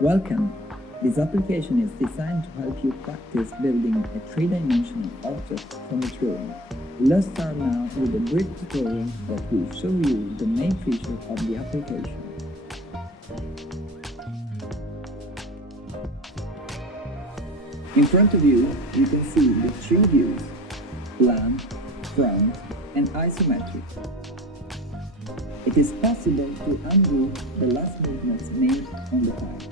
Welcome! This application is designed to help you practice building a three-dimensional object from a drawing. Let's start now with a brief tutorial that will show you the main feature of the application. In front of you, you can see the three views: plan, front, and isometric. It is possible to undo the last movements made on the pipe.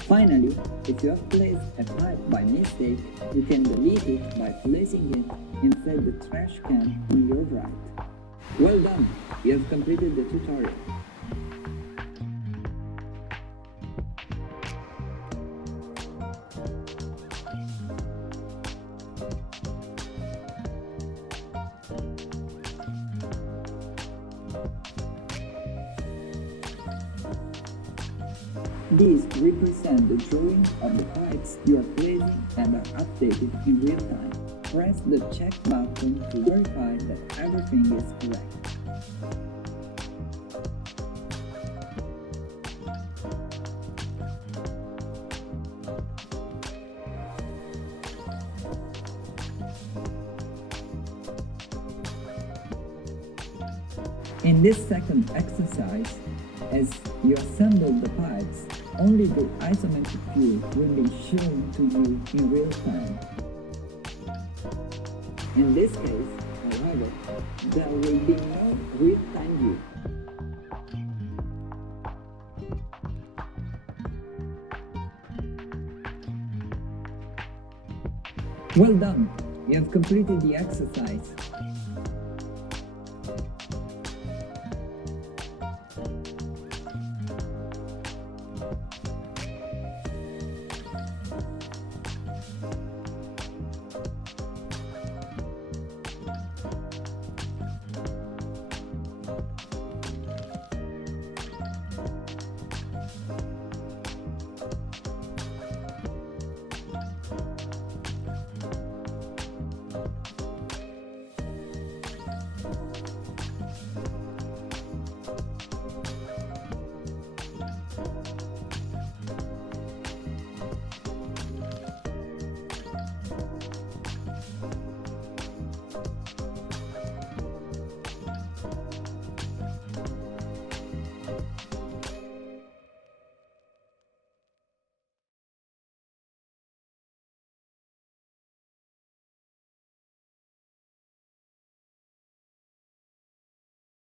Finally, if you have placed a pipe by mistake, you can delete it by placing it inside the trash can on your right. Well done! You have completed the tutorial. These represent the drawing of the pipes you are placing and are updated in real time. Press the check button to verify that everything is correct. In this second exercise, as you assemble the pipes, only the isometric view will be shown to you in real time. In this case, however, there will be no real-time view. Well done! You have completed the exercise.